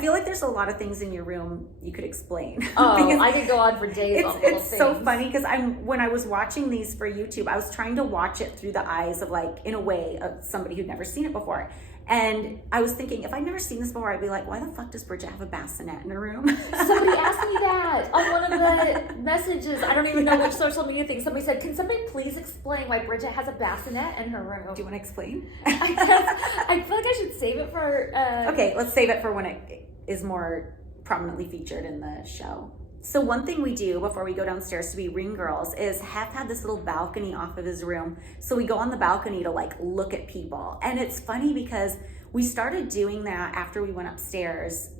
I feel like there's a lot of things in your room you could explain. Oh, I could go on for days on little it's things. so funny because when I was watching these for YouTube, I was trying to watch it through the eyes of like, in a way, of somebody who'd never seen it before. And I was thinking, if I'd never seen this before, I'd be like, why the fuck does Bridget have a bassinet in her room? Somebody asked me that on one of the messages. I don't even know which social media thing. Somebody said, can somebody please explain why Bridget has a bassinet in her room? Do you want to explain? I feel like I should save it for... Okay, let's save it for when it is more prominently featured in the show. So one thing we do before we go downstairs to be ring girls is Hef had this little balcony off of his room. So we go on the balcony to like look at people. And it's funny because we started doing that after we went upstairs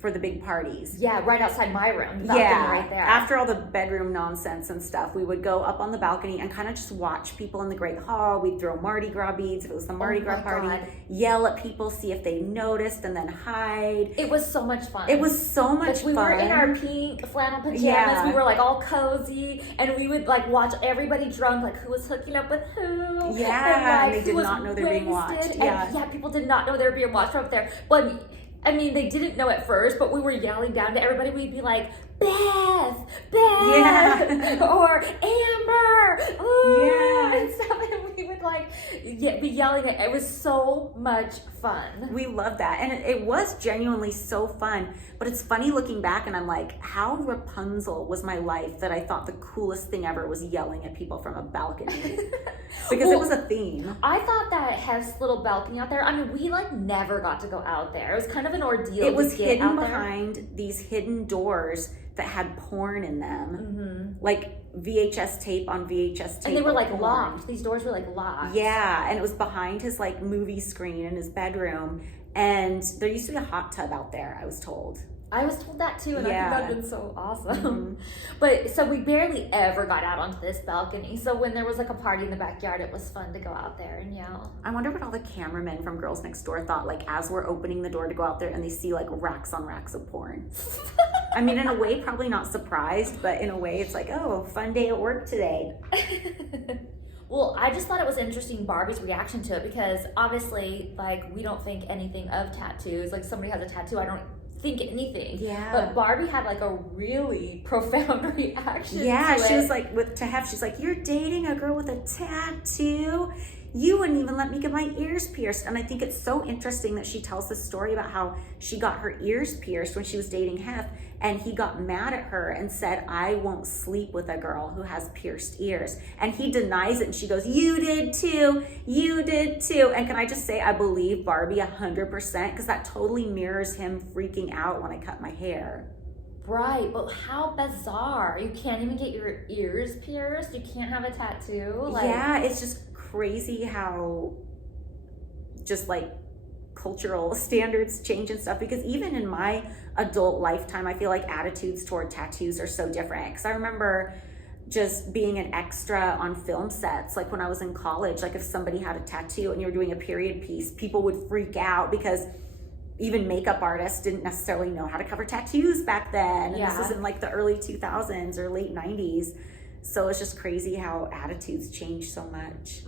for the big parties. Yeah, right outside my room. The balcony right there. After all the bedroom nonsense and stuff, we would go up on the balcony and kind of just watch people in the Great Hall. We'd throw Mardi Gras beads if it was the Mardi Gras party, yell at people, see if they noticed, and then hide. It was so much fun. It was so much fun. We were in our pink flannel pajamas. Yeah. We were like all cozy, and we would like watch everybody drunk, like who was hooking up with who. Yeah, and, they did not know they were being watched. Yeah, people did not know they were being watched from up there. But I mean, they didn't know at first, but we were yelling down to everybody. We'd be like, Beth, or Amber, and stuff. And we would like be yelling at it. It was so much fun. We loved that. And it was genuinely so fun. But it's funny looking back and I'm like, how Rapunzel was my life that I thought the coolest thing ever was yelling at people from a balcony. Because it was a theme. I thought that Hef's little balcony out there, I mean, we like never got to go out there. It was kind of an ordeal. It was to get hidden out behind these hidden doors that had porn in them. Like VHS tape on VHS tape. And they were like locked. These doors were like locked. Yeah, and it was behind his like movie screen in his bedroom. And there used to be a hot tub out there, I was told. I was told that too, and I think that would have been so awesome. Mm-hmm. But so we barely ever got out onto this balcony. So when there was like a party in the backyard, it was fun to go out there and yell. I wonder what all the cameramen from Girls Next Door thought, like as we're opening the door to go out there and they see like racks on racks of porn. I mean, in a way, probably not surprised, but in a way it's like, oh, fun day at work today. Well, I just thought it was interesting Barbie's reaction to it because obviously, like, we don't think anything of tattoos. Like, somebody has a tattoo, I don't think anything. Yeah. But Barbie had like a really profound reaction. Yeah, to she it. was like, to Hef, she's like, you're dating a girl with a tattoo? You wouldn't even let me get my ears pierced. And I think it's so interesting that she tells this story about how she got her ears pierced when she was dating Hef, and he got mad at her and said, I won't sleep with a girl who has pierced ears. And he denies it, and she goes, you did too, you did too. And can I just say, I believe Barbie 100%, because that totally mirrors him freaking out when I cut my hair. Right, but how bizarre. You can't even get your ears pierced. You can't have a tattoo. Like, yeah, it's just crazy how just like cultural standards change and stuff, because even in my adult lifetime I feel like attitudes toward tattoos are so different. Because I remember just being an extra on film sets, like when I was in college, like if somebody had a tattoo and you were doing a period piece, people would freak out because even makeup artists didn't necessarily know how to cover tattoos back then. And this was in like the early 2000s or late 90s. So it's just crazy how attitudes change so much.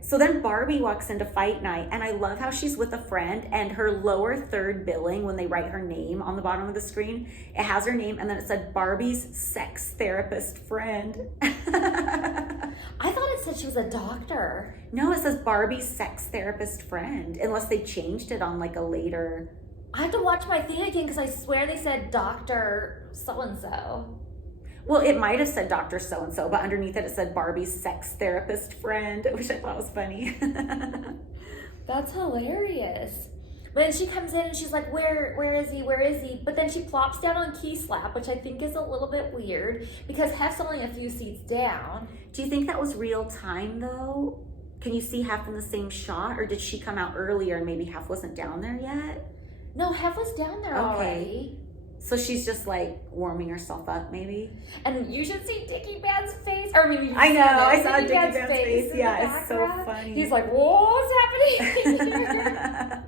So then Barbie walks into fight night, and I love how she's with a friend, and her lower third billing, when they write her name on the bottom of the screen, it has her name, and then it said Barbie's sex therapist friend. I thought it said she was a doctor. No, it says Barbie's sex therapist friend, unless they changed it on like a later... I have to watch my thing again because I swear they said Dr. So-and-so. Well, it might have said Dr. So-and-so, but underneath it said Barbie's sex therapist friend, which I thought was funny. That's hilarious. But then she comes in and she's like, where is he? Where is he? But then she plops down on Key Slap, which I think is a little bit weird because Hef's only a few seats down. Do you think that was real time though? Can you see Hef in the same shot, or did she come out earlier and maybe Hef wasn't down there yet? No, Hef was down there already. So she's just like warming herself up, maybe. And you should see Dickie Man's face. Or maybe I know, I saw Dickie Man's face. Yeah, it's so funny. He's like, what's happening here?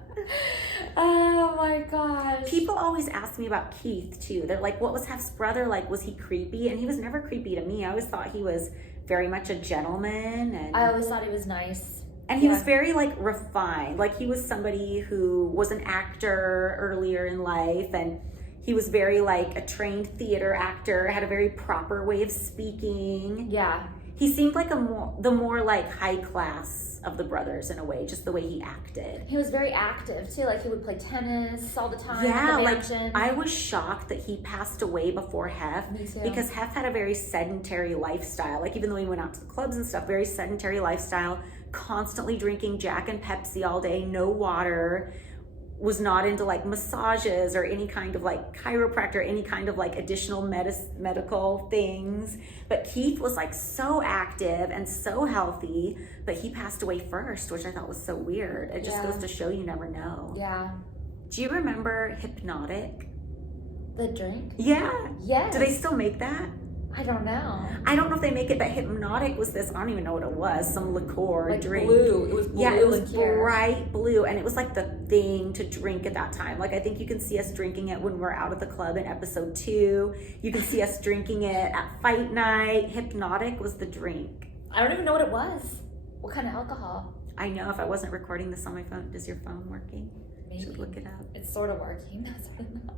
Oh my gosh. People always ask me about Keith too. They're like, what was Hef's brother like? Was he creepy? And he was never creepy to me. I always thought he was very much a gentleman. And I always thought he was nice. And he was very, like, refined. Like, he was somebody who was an actor earlier in life, and he was very, like, a trained theater actor, had a very proper way of speaking. Yeah. He seemed like the more, like, high class of the brothers in a way, just the way he acted. He was very active, too. Like, he would play tennis all the time. Yeah, at the like, mansion. I was shocked that he passed away before Hef. Me too. Because Hef had a very sedentary lifestyle. Like, even though he went out to the clubs and stuff, very sedentary lifestyle. Constantly drinking Jack and Pepsi all day, no water, was not into like massages or any kind of like chiropractor, any kind of like additional medical things. But Keith was like so active and so healthy, but he passed away first, which I thought was so weird. It just goes to show you never know. Yeah. Do you remember Hypnotic? The drink? Yeah. Yes. Do they still make that? I don't know. I don't know if they make it, but Hypnotic was this, I don't even know what it was, some liqueur like drink. Blue. It was blue. Yeah, it was liqueur. bright blue, and it was like the thing to drink at that time. Like, I think you can see us drinking it when we're out at the club in episode 2. You can see us drinking it at fight night. Hypnotic was the drink. I don't even know what it was. What kind of alcohol? I know, if I wasn't recording this on my phone. Is your phone working? Maybe. Should look it up. It's sort of working. Sort of not.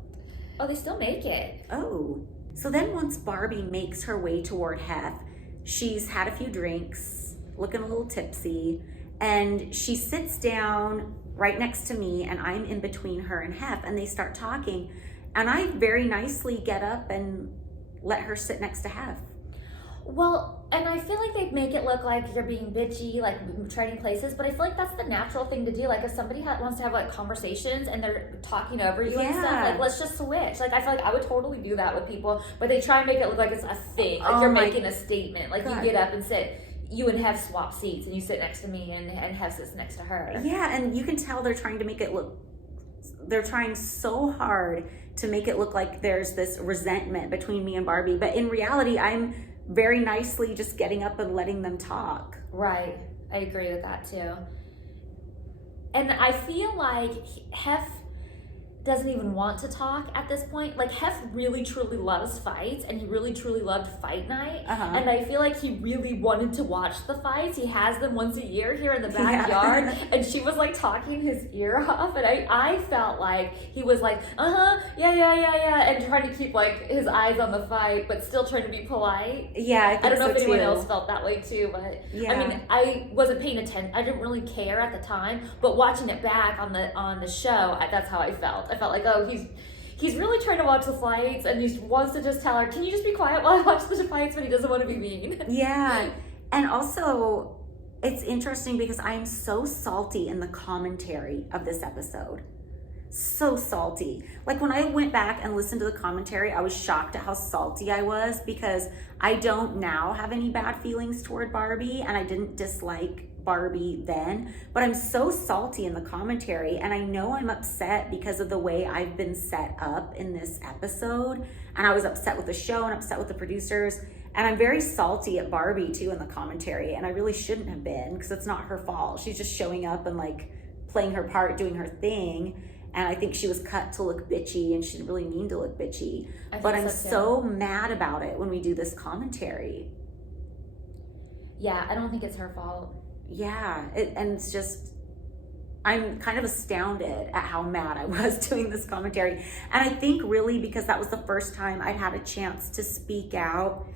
Oh, they still make it. Oh. So then once Barbie makes her way toward Hef, she's had a few drinks, looking a little tipsy, and she sits down right next to me, and I'm in between her and Hef, and they start talking. And I very nicely get up and let her sit next to Hef. Well, and I feel like they make it look like you're being bitchy, like trading places, but I feel like that's the natural thing to do. Like, if somebody wants to have like conversations and they're talking over you and stuff, like, let's just switch. Like, I feel like I would totally do that with people, but they try and make it look like it's a thing, like you're making a statement. Like, you get up and sit. You and Hef swap seats, and you sit next to me, and Hef sits next to her. Yeah, and you can tell they're trying to make it look. They're trying so hard to make it look like there's this resentment between me and Barbie, but in reality, I'm very nicely just getting up and letting them talk. Right. I agree with that too. And I feel like Hef doesn't even want to talk at this point. Like, Hef really truly loves fights, and he really truly loved fight night. And I feel like he really wanted to watch the fights. He has them once a year here in the backyard. And she was like talking his ear off, and I felt like he was like, yeah, and trying to keep like his eyes on the fight, but still trying to be polite. Yeah, I don't know so if anyone too. else felt that way too, but yeah. I mean, I wasn't paying attention. I didn't really care at the time, but watching it back on the show, that's how I felt. I felt like, oh, he's really trying to watch the fights, and he wants to just tell her, can you just be quiet while I watch the fights, but he doesn't want to be mean. Yeah. And also, it's interesting because I am so salty in the commentary of this episode. So salty. Like, when I went back and listened to the commentary, I was shocked at how salty I was, because I don't now have any bad feelings toward Barbie, and I didn't dislike Barbie then, but I'm so salty in the commentary, and I know I'm upset because of the way I've been set up in this episode, and I was upset with the show and upset with the producers, and I'm very salty at Barbie too in the commentary, and I really shouldn't have been, because it's not her fault. She's just showing up and like playing her part, doing her thing, and I think she was cut to look bitchy, and she didn't really mean to look bitchy, but I'm so mad about it when we do this commentary. Yeah, I don't think it's her fault. Yeah, and it's just, I'm kind of astounded at how mad I was doing this commentary. And I think really because that was the first time I'd had a chance to speak out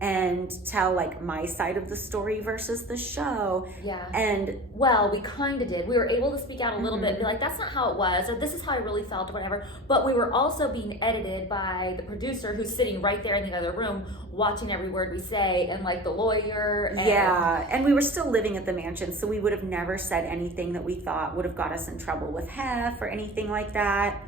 and tell like my side of the story versus the show. Yeah. And well, we kind of did. We were able to speak out a little bit and be like, that's not how it was, or this is how I really felt, or whatever. But we were also being edited by the producer, who's sitting right there in the other room watching every word we say, and like the lawyer. And we were still living at the mansion, so we would have never said anything that we thought would have got us in trouble with Hef or anything like that.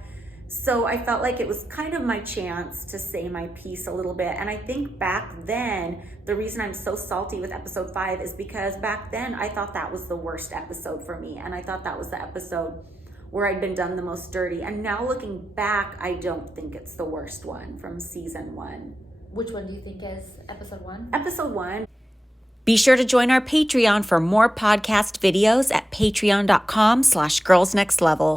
So I felt like it was kind of my chance to say my piece a little bit. And I think back then, the reason I'm so salty with episode 5 is because back then I thought that was the worst episode for me. And I thought that was the episode where I'd been done the most dirty. And now looking back, I don't think it's the worst one from season 1. Which one do you think is episode 1? Episode 1. Be sure to join our Patreon for more podcast videos at patreon.com/girlsnextlevel.